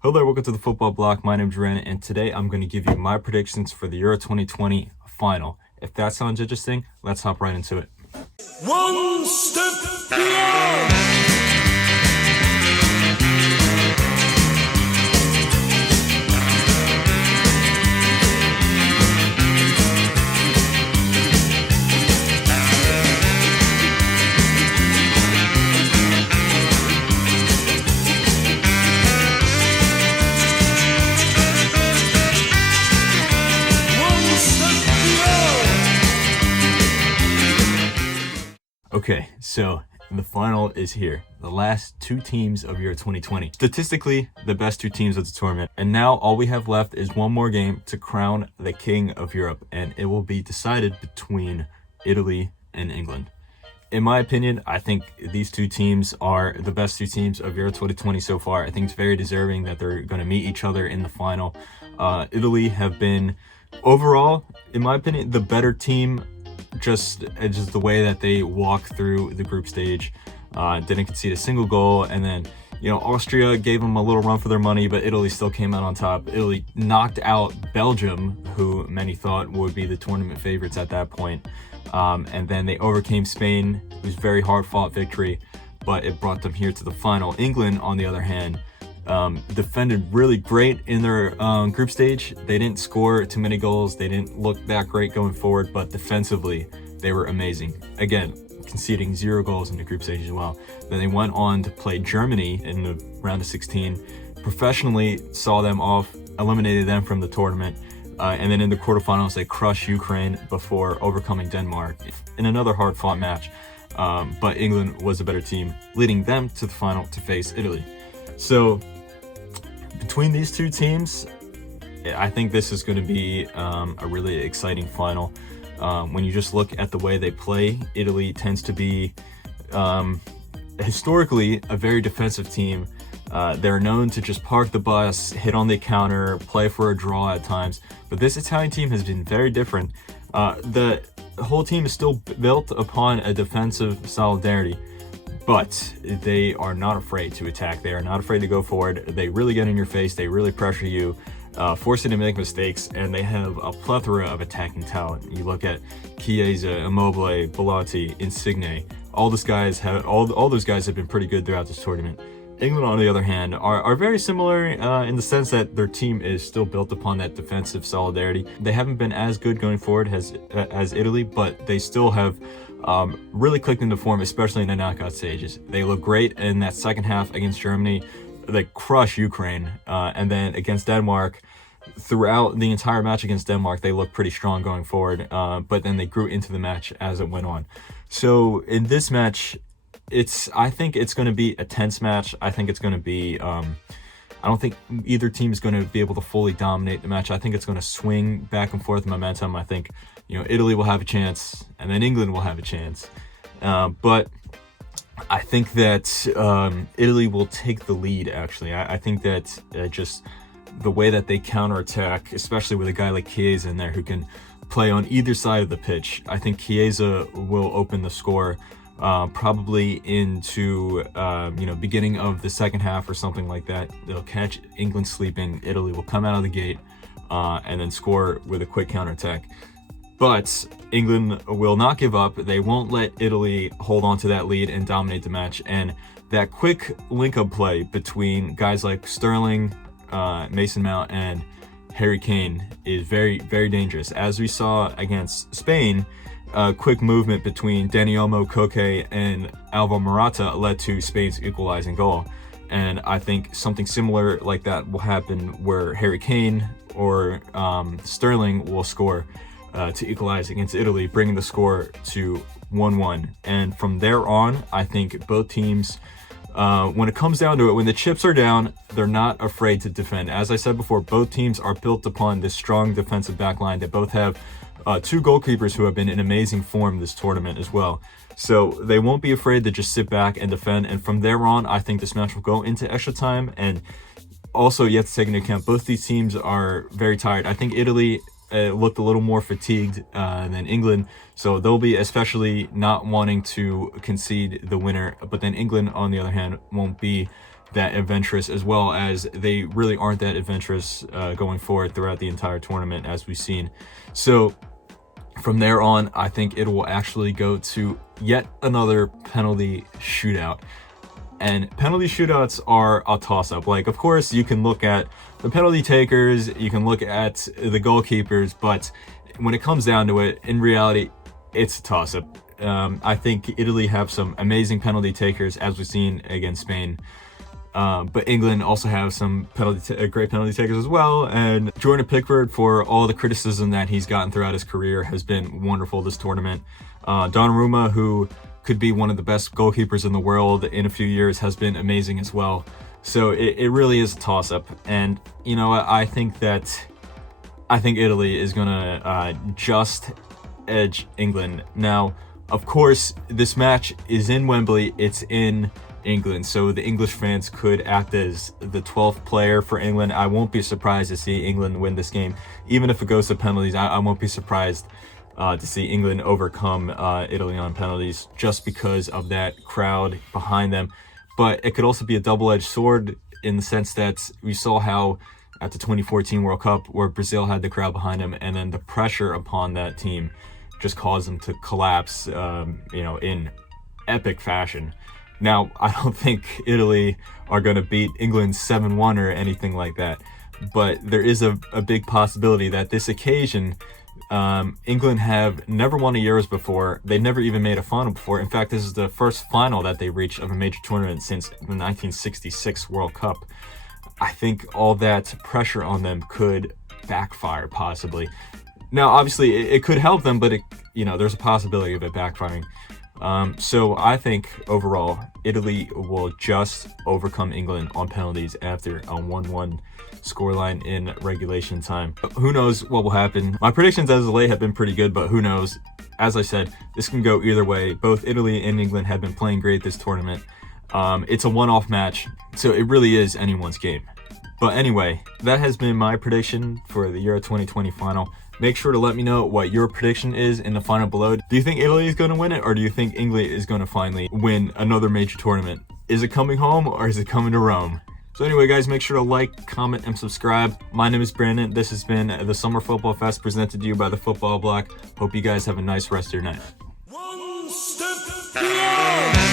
Hello there, welcome to the Football Bloc. My name's Ren, and today I'm going to give you my predictions for the Euro 2020 final. If that sounds interesting, let's hop right into it. One step beyond. Okay, so the final is here. The last two teams of Euro 2020. Statistically, the best two teams of the tournament. And now all we have left is one more game to crown the king of Europe, and it will be decided between Italy and England. In my opinion, I think these two teams are the best two teams of Euro 2020 so far. I think it's very deserving that they're going to meet each other in the final. Italy have been, overall, in my opinion, the better team. Just the way that they walk through the group stage, didn't concede a single goal, and then Austria gave them a little run for their money, but Italy still came out on top. Italy knocked out Belgium, who many thought would be the tournament favorites at that point, and then they overcame Spain. It was a very hard-fought victory, but it brought them here to the final. England, on the other hand, defended really great in their group stage. They didn't score too many goals. They didn't look that great going forward, but defensively, they were amazing. Again, conceding 0 goals in the group stage as well. Then they went on to play Germany in the round of 16. Professionally saw them off, eliminated them from the tournament. And then in the quarterfinals, they crushed Ukraine before overcoming Denmark in another hard-fought match. But England was a better team, leading them to the final to face Italy. So between these two teams, I think this is going to be a really exciting final. When you just look at the way they play, Italy tends to be historically a very defensive team. They're known to just park the bus, hit on the counter, play for a draw at times. But this Italian team has been very different. The whole team is still built upon a defensive solidarity, but they are not afraid to attack. They are not afraid to go forward. They really get in your face. They really pressure you, force you to make mistakes, and they have a plethora of attacking talent. You look at Chiesa, Immobile, Belotti, Insigne. All those guys have been pretty good throughout this tournament. England, on the other hand, are very similar in the sense that their team is still built upon that defensive solidarity. They haven't been as good going forward as Italy, but they still have really clicked into form, especially in the knockout stages. They look great in that second half against Germany. They crush Ukraine, and then against Denmark, throughout the entire match against Denmark, they looked pretty strong going forward, but then they grew into the match as it went on. So in this match, I think it's going to be a tense match. I think it's going to be, I don't think either team is going to be able to fully dominate the match. I think it's going to swing back and forth momentum. I think, Italy will have a chance, and then England will have a chance. But I think that Italy will take the lead, actually. I think that just the way that they counterattack, especially with a guy like Chiesa in there who can play on either side of the pitch, I think Chiesa will open the score. Probably into beginning of the second half or something like that. They'll catch England sleeping. Italy will come out of the gate and then score with a quick counterattack. But England will not give up. They won't let Italy hold on to that lead and dominate the match. And that quick link-up play between guys like Sterling, Mason Mount, and Harry Kane is very, very dangerous. As we saw against Spain, quick movement between Dani Olmo, Koke, and Alvaro Morata led to Spain's equalizing goal. And I think something similar like that will happen where Harry Kane or Sterling will score to equalize against Italy, bringing the score to 1-1. And from there on, I think both teams, when it comes down to it, when the chips are down, they're not afraid to defend. As I said before, both teams are built upon this strong defensive backline. They both have two goalkeepers who have been in amazing form this tournament as well. So they won't be afraid to just sit back and defend. And from there on, I think this match will go into extra time. And also, you have to take into account, both these teams are very tired. I think Italy looked a little more fatigued than England. So they'll be especially not wanting to concede the winner. But then England, on the other hand, won't be that adventurous, as well as they really aren't that adventurous going forward throughout the entire tournament, as we've seen. So from there on, I think it will actually go to yet another penalty shootout. And penalty shootouts are a toss-up. Like, of course, you can look at the penalty takers, you can look at the goalkeepers, but when it comes down to it, in reality, it's a toss-up. I think Italy have some amazing penalty takers, as we've seen against Spain. But England also have some great penalty takers as well. And Jordan Pickford, for all the criticism that he's gotten throughout his career, has been wonderful this tournament. Donnarumma, who could be one of the best goalkeepers in the world in a few years, has been amazing as well. So it really is a toss-up. And, you know, I think Italy is going to just edge England. Now, of course, this match is in Wembley. It's in England, so the English fans could act as the 12th player for England. I won't be surprised to see England win this game. Even if it goes to penalties, I won't be surprised to see England overcome Italy on penalties, just because of that crowd behind them. But it could also be a double-edged sword, in the sense that we saw how at the 2014 World Cup, where Brazil had the crowd behind them, and then the pressure upon that team just caused them to collapse, in epic fashion. Now, I don't think Italy are going to beat England 7-1 or anything like that, but there is a big possibility that this occasion, England have never won a Euros before. They've never even made a final before. In fact, this is the first final that they reached of a major tournament since the 1966 World Cup. I think all that pressure on them could backfire, possibly. Now, obviously, it could help them, but there's a possibility of it backfiring. So I think overall, Italy will just overcome England on penalties after a 1-1 scoreline in regulation time. Who knows what will happen? My predictions as of late have been pretty good, but who knows? As I said, this can go either way. Both Italy and England have been playing great this tournament. It's a one-off match, so it really is anyone's game. But anyway, that has been my prediction for the Euro 2020 final. Make sure to let me know what your prediction is in the final below. Do you think Italy is going to win it, or do you think England is going to finally win another major tournament? Is it coming home, or is it coming to Rome? So anyway, guys, make sure to like, comment, and subscribe. My name is Brandon. This has been the Summer Football Fest, presented to you by the Football Bloc. Hope you guys have a nice rest of your night. One step beyond.